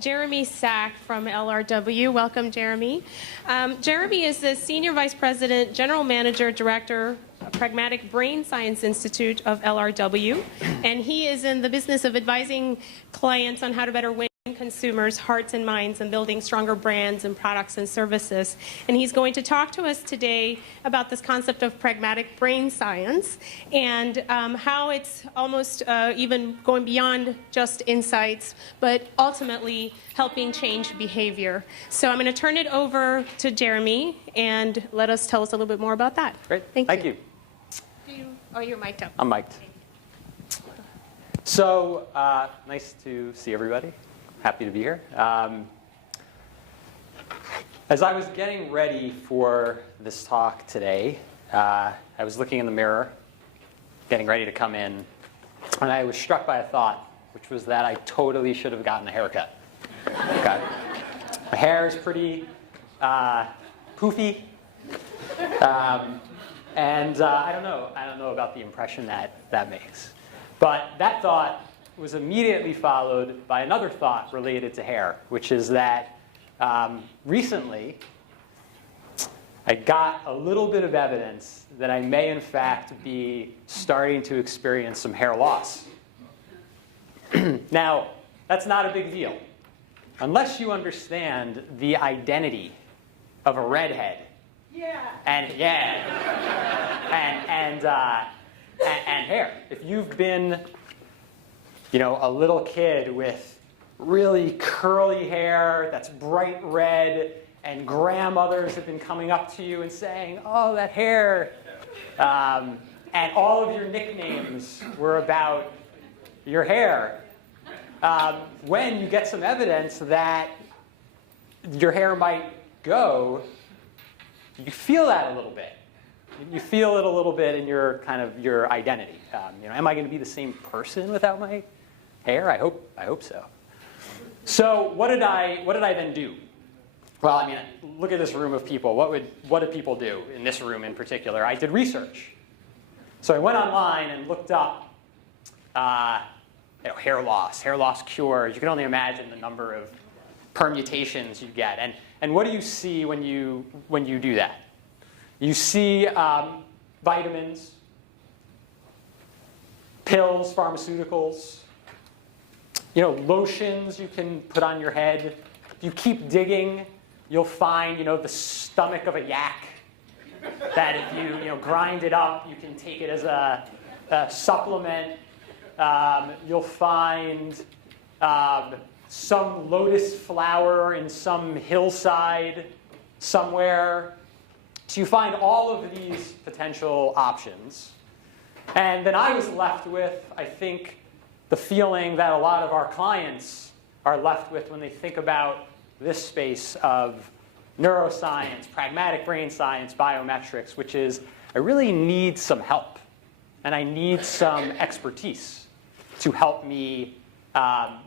Jeremy Sack from LRW. Welcome, Jeremy. Jeremy is the Senior Vice President, General Manager, Director, Pragmatic Brain Science Institute of LRW, and he is in the business of advising clients on how to better win consumers' hearts and minds and building stronger brands and products and services. And he's going to talk to us today about this concept of pragmatic brain science and how it's almost even going beyond just insights, but ultimately helping change behavior. So I'm going to turn it over to Jeremy and tell us a little bit more about that. Great. Thank you. Oh, you're mic'd up. I'm mic'd. So nice to see everybody. Happy to be here. As I was getting ready for this talk today, I was looking in the mirror, getting ready to come in, and I was struck by a thought, which was that I totally should have gotten a haircut. Okay. My hair is pretty poofy, and I don't know about the impression that makes. But that thought was immediately followed by another thought related to hair, which is that recently I got a little bit of evidence that I may in fact be starting to experience some hair loss. Now, that's not a big deal unless you understand the identity of a redhead. And hair. If you've been a little kid with really curly hair that's bright red, and grandmothers have been coming up to you and saying, "Oh, that hair," and all of your nicknames were about your hair. When you get some evidence that your hair might go, you feel that a little bit. You feel it a little bit in your your identity. Am I going to be the same person without my hair? I hope so. So what did I then do? Well, look at this room of people. What did people do in this room in particular? I did research. So I went online and looked up hair loss cures. You can only imagine the number of permutations you get. And what do you see when you do that? You see vitamins, pills, pharmaceuticals, lotions you can put on your head. If you keep digging, you'll find, the stomach of a yak that if you grind it up, you can take it as a supplement. You'll find some lotus flower in some hillside somewhere. So you find all of these potential options. And then I was left with, I think, the feeling that a lot of our clients are left with when they think about this space of neuroscience, pragmatic brain science, biometrics, which is I really need some help. And I need some expertise to help me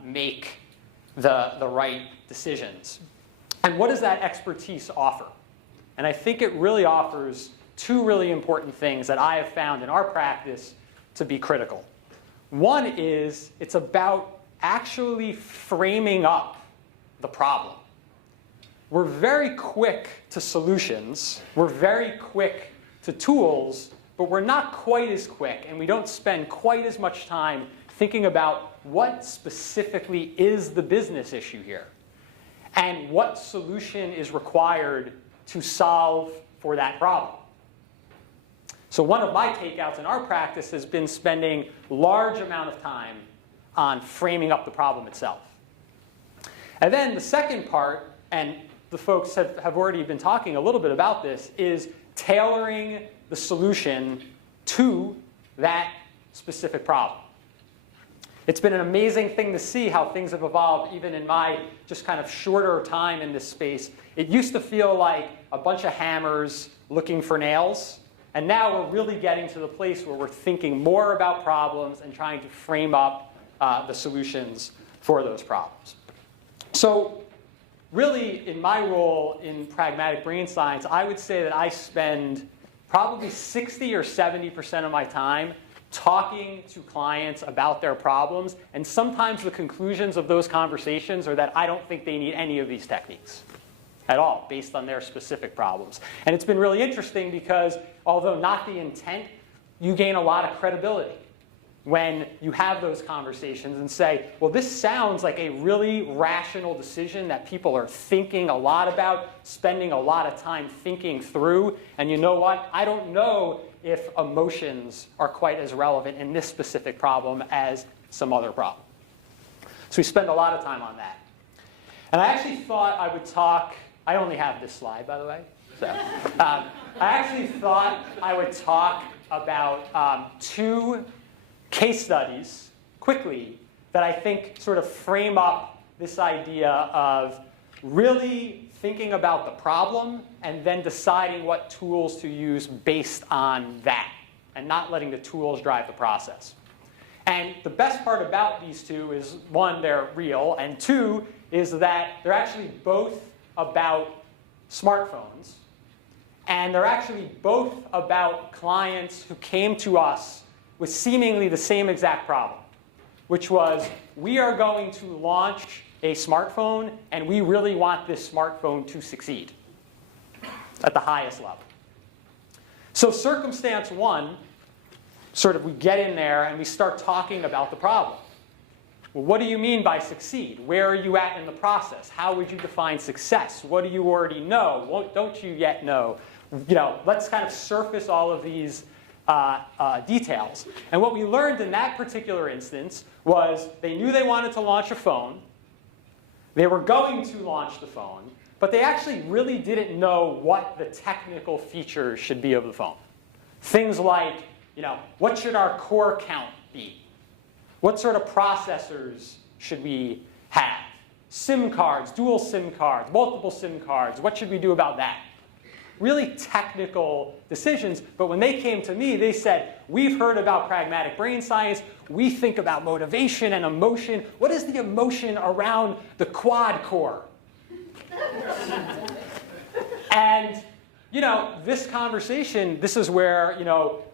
make the right decisions. And what does that expertise offer? And I think it really offers two really important things that I have found in our practice to be critical. One is it's about actually framing up the problem. We're very quick to solutions. We're very quick to tools, but we're not quite as quick, and we don't spend quite as much time thinking about what specifically is the business issue here and what solution is required to solve for that problem. So one of my takeouts in our practice has been spending large amount of time on framing up the problem itself. And then the second part, and the folks have already been talking a little bit about this, is tailoring the solution to that specific problem. It's been an amazing thing to see how things have evolved even in my just kind of shorter time in this space. It used to feel like a bunch of hammers looking for nails. And now we're really getting to the place where we're thinking more about problems and trying to frame up the solutions for those problems. So really, in my role in pragmatic brain science, I would say that I spend probably 60 or 70% of my time talking to clients about their problems, and sometimes the conclusions of those conversations are that I don't think they need any of these techniques at all, based on their specific problems. And it's been really interesting because, although not the intent, you gain a lot of credibility when you have those conversations and say, well, this sounds like a really rational decision that people are thinking a lot about, spending a lot of time thinking through. And you know what? I don't know if emotions are quite as relevant in this specific problem as some other problem. So we spend a lot of time on that. And I actually thought I would talk, I only have this slide, by the way. So I actually thought I would talk about two case studies quickly that I think sort of frame up this idea of really thinking about the problem and then deciding what tools to use based on that, and not letting the tools drive the process. And the best part about these two is, one, they're real, and two, is that they're actually both about smartphones, and they're actually both about clients who came to us with seemingly the same exact problem, which was, we are going to launch a smartphone, and we really want this smartphone to succeed at the highest level. So circumstance one, sort of we get in there and we start talking about the problem. Well, what do you mean by succeed? Where are you at in the process? How would you define success? What do you already know? What don't you yet know? Let's kind of surface all of these details. And what we learned in that particular instance was they knew they wanted to launch a phone. They were going to launch the phone, but they actually really didn't know what the technical features should be of the phone. Things like, what should our core count be? What sort of processors should we have? SIM cards, dual SIM cards, multiple SIM cards. What should we do about that? Really technical decisions, but when they came to me, they said, we've heard about pragmatic brain science. We think about motivation and emotion. What is the emotion around the quad core? And, this conversation, this is where,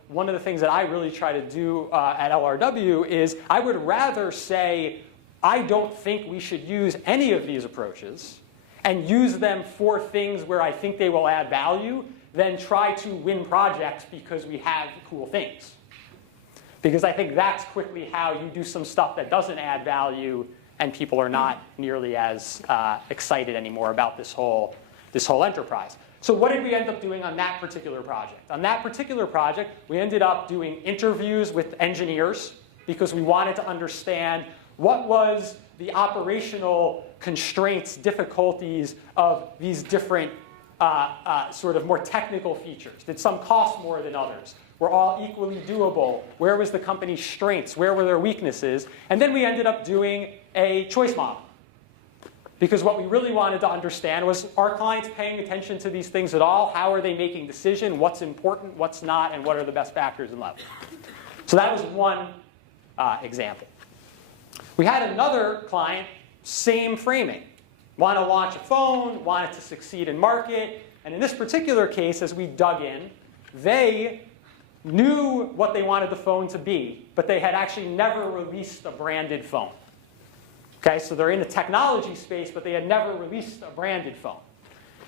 one of the things that I really try to do at LRW is I would rather say, I don't think we should use any of these approaches and use them for things where I think they will add value, than try to win projects because we have cool things. Because I think that's quickly how you do some stuff that doesn't add value, and people are not nearly as excited anymore about this whole enterprise. So what did we end up doing on that particular project? On that particular project, we ended up doing interviews with engineers because we wanted to understand what was the operational constraints, difficulties of these different sort of more technical features. Did some cost more than others? Were all equally doable? Where was the company's strengths? Where were their weaknesses? And then we ended up doing a choice model. Because what we really wanted to understand was, are clients paying attention to these things at all? How are they making decisions? What's important, what's not, and what are the best factors in level? So that was one example. We had another client, same framing. Want to launch a phone, wanted to succeed in market. And in this particular case, as we dug in, they knew what they wanted the phone to be, but they had actually never released a branded phone. Okay, so they're in the technology space, but they had never released a branded phone.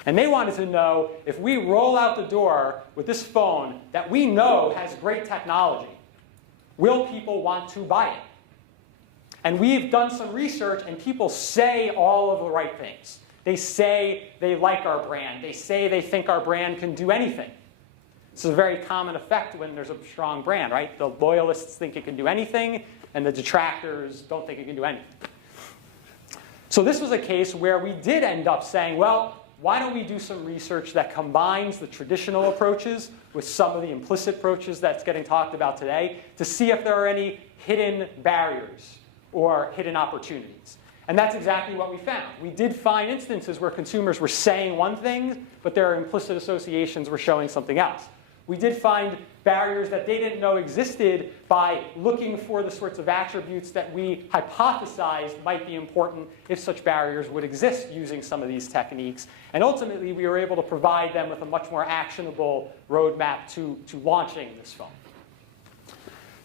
And they wanted to know, if we roll out the door with this phone that we know has great technology, will people want to buy it? And we've done some research, and people say all of the right things. They say they like our brand. They say they think our brand can do anything. This is a very common effect when there's a strong brand, right? The loyalists think it can do anything, and the detractors don't think it can do anything. So this was a case where we did end up saying, well, why don't we do some research that combines the traditional approaches with some of the implicit approaches that's getting talked about today to see if there are any hidden barriers or hidden opportunities. And that's exactly what we found. We did find instances where consumers were saying one thing, but their implicit associations were showing something else. We did find barriers that they didn't know existed by looking for the sorts of attributes that we hypothesized might be important if such barriers would exist using some of these techniques. And ultimately, we were able to provide them with a much more actionable roadmap to launching this phone.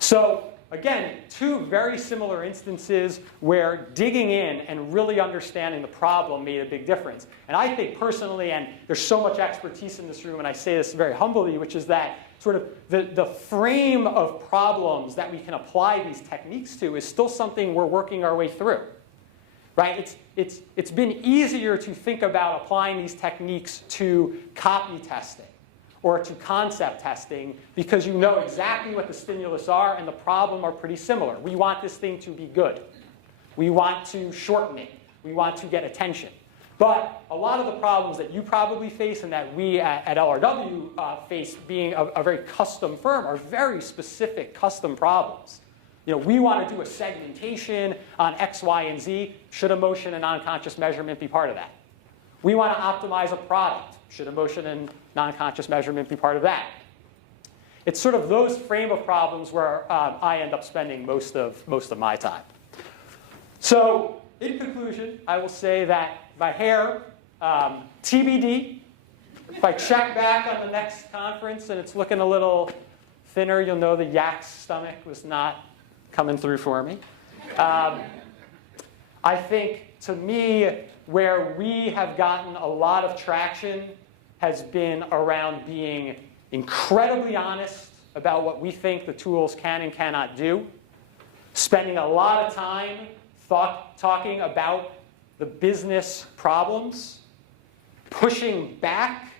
So again, two very similar instances where digging in and really understanding the problem made a big difference. And I think personally, and there's so much expertise in this room, and I say this very humbly, which is that sort of the frame of problems that we can apply these techniques to is still something we're working our way through. Right? It's been easier to think about applying these techniques to copy testing or to concept testing because you know exactly what the stimulus are and the problem are pretty similar. We want this thing to be good. We want to shorten it. We want to get attention. But a lot of the problems that you probably face and that we at LRW face being a very custom firm are very specific custom problems. You know, we want to do a segmentation on X, Y, and Z. Should emotion and non-conscious measurement be part of that? We want to optimize a product. Should emotion and non-conscious measurement be part of that? It's sort of those frame of problems where I end up spending most of my time. So in conclusion, I will say that my hair, TBD. If I check back on the next conference and it's looking a little thinner, you'll know the yak's stomach was not coming through for me. I think, to me, where we have gotten a lot of traction has been around being incredibly honest about what we think the tools can and cannot do, spending a lot of time talking about the business problems, pushing back.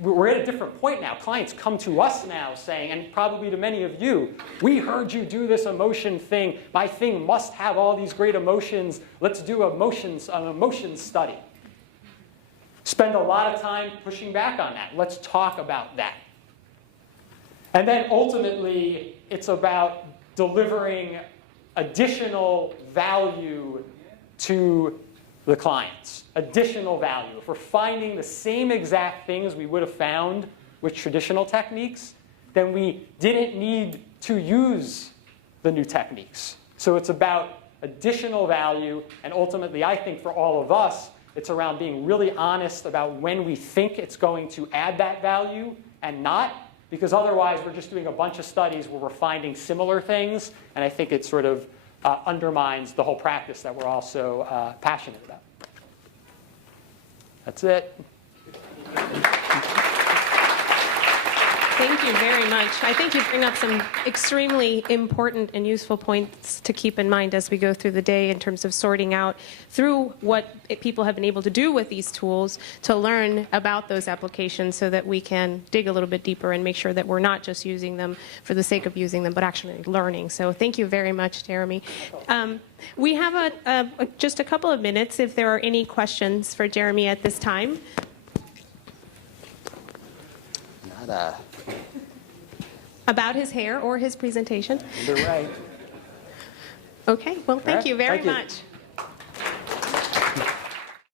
We're at a different point now. Clients come to us now saying, and probably to many of you, we heard you do this emotion thing. My thing must have all these great emotions. Let's do an emotions study. Spend a lot of time pushing back on that. Let's talk about that. And then ultimately, it's about delivering additional value to the clients. Additional value. If we're finding the same exact things we would have found with traditional techniques, then we didn't need to use the new techniques. So it's about additional value, and ultimately, I think for all of us, it's around being really honest about when we think it's going to add that value and not, because otherwise we're just doing a bunch of studies where we're finding similar things, and I think it sort of undermines the whole practice that we're also passionate about. That's it. Thank you very much. I think you bring up some extremely important and useful points to keep in mind as we go through the day in terms of sorting out through what people have been able to do with these tools to learn about those applications so that we can dig a little bit deeper and make sure that we're not just using them for the sake of using them, but actually learning. So thank you very much, Jeremy. We have just a couple of minutes if there are any questions for Jeremy at this time. About his hair or his presentation? You're right. Okay, well, thank you very much.